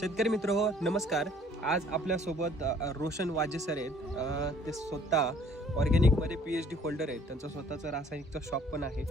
शेतकरी मित्र हो, नमस्कार. आज आपल्यासोबत रोशन वाजे सर आहेत. ते स्वतः ऑर्गॅनिकमध्ये PhD होल्डर आहेत. त्यांचं स्वतःचं रासायनिकचं शॉप पण आहे.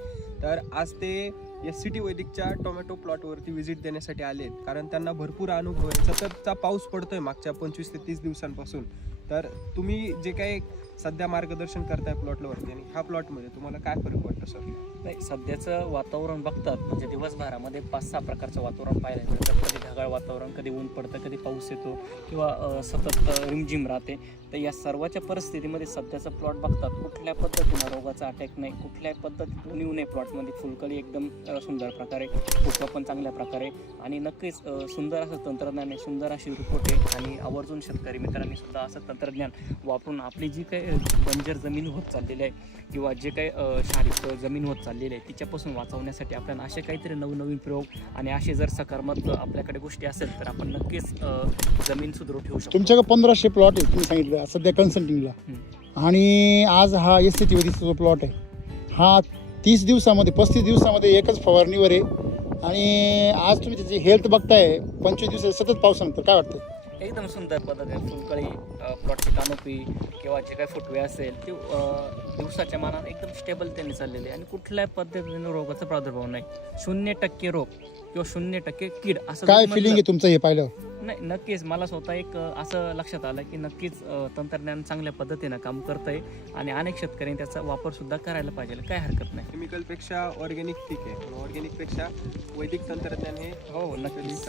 तर आज ते SCT वैदिकच्या टोमॅटो प्लॉटवरती व्हिजिट देण्यासाठी आले आहेत, कारण त्यांना भरपूर अनुभव आहे. सततचा पाऊस पडतोय मागच्या 25 ते 30 दिवसांपासून. तर तुम्ही जे काही सध्या मार्गदर्शन करताय प्लॉटवरती आणि ह्या प्लॉटमध्ये तुम्हाला काय फरक वाटतं सर? नाही, सध्याचं वातावरण बघतात म्हणजे दिवसभरामध्ये 5-6 प्रकारचं वातावरण पाहायला मिळतं. कधी ढगाळ वातावरण, कधी ऊन पडतं, कधी पाऊस येतो किंवा सतत रिमझिम राहते. तर या सर्वाच्या परिस्थितीमध्ये सध्याचं प्लॉट बघतात कुठल्या पद्धतीनं रोगाचा अटॅक नाही, कुठल्याही पद्धतीत ऊन येऊ नये प्लॉटमध्ये. फुलकळी एकदम सुंदर प्रकारे, फुटवा पण चांगल्या प्रकारे आणि नक्कीच सुंदर असं तंत्रज्ञान आहे, सुंदर अशी रिपोर्ट आहे. आणि आवर्जून शेतकरी मित्रांनी सुद्धा असं तंत्रज्ञान वापरून आपली जी काही बंजर जमीन होत चाललेली आहे किंवा जे काही क्षारित जमीन होत चाललेली आहे तिच्यापासून वाचवण्यासाठी आपल्याला असे काहीतरी नवनवीन प्रयोग आणि असे जर सकारात्मक आपल्याकडे गोष्टी असेल तर आपण नक्कीच जमीन सुधारू ठेवू शकतो. तुमच्याकडे 1500 प्लॉट आहे तुम्ही सांगितलं सध्या कन्सल्टिंगला, आणि आज हा SCT वैदिकचा जो प्लॉट आहे हा 30 दिवसामध्ये 35 दिवसामध्ये एकच फवारणीवर आहे. आणि आज तुम्ही त्याची हेल्थ बघताय 25 दिवस सतत पावसानंतर, काय वाटतं? एकदम सुंदर पद्धतीने फुलकळी, प्लॉटची कानोपी किंवा जे काही फुटवे असेल ते दिवसाच्या मानाने एकदम स्टेबल त्यांनी चाललेले आणि कुठल्याही पद्धतीने रोगाचा प्रादुर्भाव नाही. 0% रोग किंवा 0% कीड असं काय फिलिंग आहे तुमचं हे पाहिलं? नाही, नक्कीच मला स्वतः एक असं लक्षात आलं की नक्कीच तंत्रज्ञान चांगल्या पद्धतीनं काम करतंय आणि अनेक शेतकऱ्यांनी त्याचा वापर सुद्धा करायला पाहिजे. काय हरकत नाही. केमिकलपेक्षा ऑर्गॅनिक ठीक आहे, ऑर्गॅनिकपेक्षा वैदिक तंत्रज्ञान हे हो, नक्कीच.